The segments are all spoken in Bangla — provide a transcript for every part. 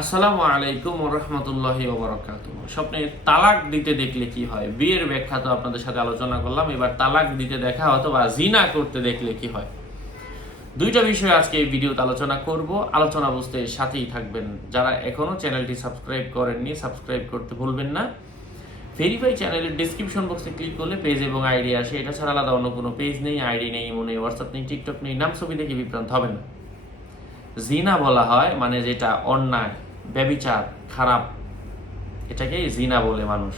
আসসালামু আলাইকুম ওয়া রাহমাতুল্লাহি ওয়া বারাকাতুহু। স্বপ্নে তালাক দিতে দেখলে কি হয়, বিয়ের ব্যাখ্যা তো আপনাদের সাথে আলোচনা করলাম। এবার তালাক দিতে দেখা অথবা জিনা করতে দেখলে কি হয়, দুইটা বিষয় আজকে এই ভিডিওতে আলোচনা করব। আলোচনা বুঝতে সাথেই থাকবেন। যারা এখনো চ্যানেলটি সাবস্ক্রাইব করেননি, সাবস্ক্রাইব করতে ভুলবেন না। ভেরিফাই চ্যানেলের ডেসক্রিপশন বক্সে ক্লিক করলে পেজ এবং আইডি আসে। এটা ছাড়া আলাদা অন্য কোনো পেজ নেই, আইডি নেই, ইমো নেই, হোয়াটসঅ্যাপ নেই, টিকটক নেই। নাম ছবি দেখে বিভ্রান্ত হবেন না। জিনা বলা হয় মানে যেটা অন্যায়, ব্যভিচার, খারাপ, এটাকে জিনা বলে মানুষ।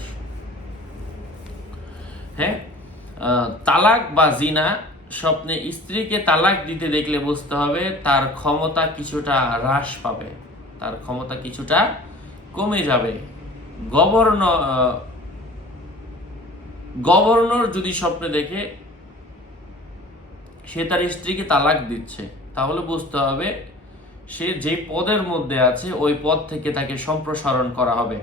হ্যাঁ, তালাক বা জিনা, স্বপ্নে স্ত্রীকে তালাক দিতে দেখলে বুঝতে হবে তার ক্ষমতা কিছুটা হ্রাস পাবে, তার ক্ষমতা কিছুটা কমে যাবে। গভর্নর যদি স্বপ্নে দেখে সে তার স্ত্রীকে তালাক দিচ্ছে, তাহলে বুঝতে হবে সে যে পদের মধ্যে আছে ওই পদ থেকে তাকে সম্প্রসারণ করা হবে।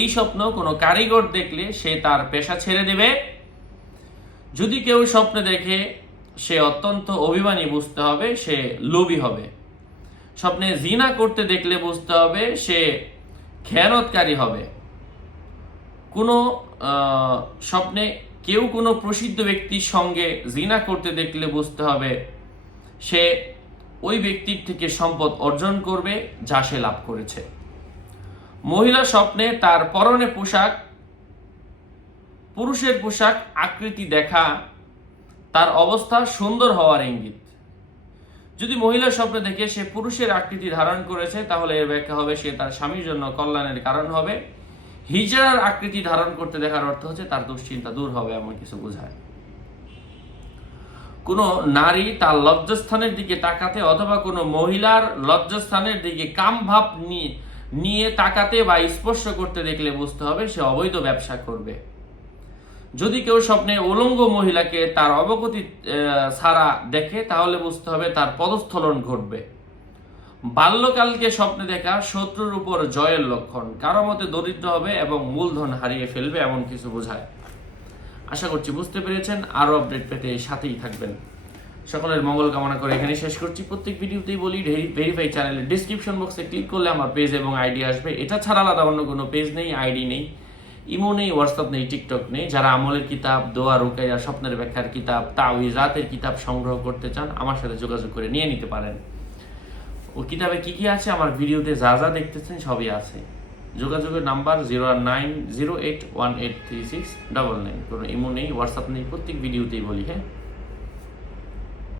এই স্বপ্ন কোনো কারিগর দেখলে সে তার পেশা ছেড়ে দেবে। যদি কেউ স্বপ্নে দেখে সে অত্যন্ত অভিমানী, বুঝতে হবে সে লোভী হবে। স্বপ্নে জিনা করতে দেখলে বুঝতে হবে সে খেয়ানতকারী হবে। কোনো স্বপ্নে কেউ কোনো প্রসিদ্ধ ব্যক্তির সঙ্গে জিনা করতে দেখলে বুঝতে হবে সে ওই ব্যক্তির থেকে সম্পদ অর্জন করবে যা সে লাভ করেছে। মহিলা স্বপ্নে তার পরনে পোশাক পুরুষের পোশাক আকৃতি দেখা তার অবস্থা সুন্দর হওয়ার ইঙ্গিত। যদি মহিলা স্বপ্নে দেখে সে পুরুষের আকৃতি ধারণ করেছে, তাহলে এর ব্যাখ্যা হবে সে তার স্বামীর জন্য কল্যাণের কারণ হবে। হিজড়ার আকৃতি ধারণ করতে দেখার অর্থ হচ্ছে তার দুশ্চিন্তা দূর হবে, এমন কিছু বোঝায়। কোনো নারী তার লজ্জাস্থানের দিকে তাকাতে অথবা কোনো মহিলার লজ্জাস্থানের দিকে কাম ভাব নিয়ে তাকাতে বা স্পর্শ করতে দেখলে বুঝতে হবে সে অবৈধ ব্যবসা করবে। যদি কেউ স্বপ্নে উলঙ্গ মহিলাকে তার অবগতি ছাড়া দেখে, তাহলে বুঝতে হবে তার পদস্খলন ঘটবে। বাল্যকালকে স্বপ্নে দেখা শত্রুর উপর জয়ের লক্ষণ। কারো মতে দরিদ্র হবে এবং মূলধন হারিয়ে ফেলবে, এমন কিছু বোঝায়। আশা করছি বুঝতে পেরেছেন। আরো আপডেট পেতে সাথেই থাকবেন। সকলের মঙ্গল কামনা করে এখানে শেষ করছি। প্রত্যেক ভিডিওতেই বলি, ভেরিফাই চ্যানেলের ডিসক্রিপশন বক্সে ক্লিক করলে আমার পেজ এবং আইডি আসবে। এটা ছাড়া আলাদা অন্য কোনো পেজ নেই, আইডি নেই, ইমো নেই, হোয়াটসঅ্যাপ নেই, টিকটক নেই। যারা আমলের কিতাব, দোয়া, রুকাইয়া, স্বপ্নের ব্যাখ্যার কিতাব, তাওয়িজ, রাতের কিতাব সংগ্রহ করতে চান, আমার সাথে যোগাযোগ করে নিয়ে নিতে পারেন। ও কিতাবে কি কি আছে, আমার ভিডিওতে যা যা দেখতেছেন সবই আছে। যোগাযোগের নাম্বার 09081836999। কোনো ইমো নেই, হোয়াটসঅ্যাপ নেই, প্রত্যেক ভিডিওতেই বলি। হ্যাঁ।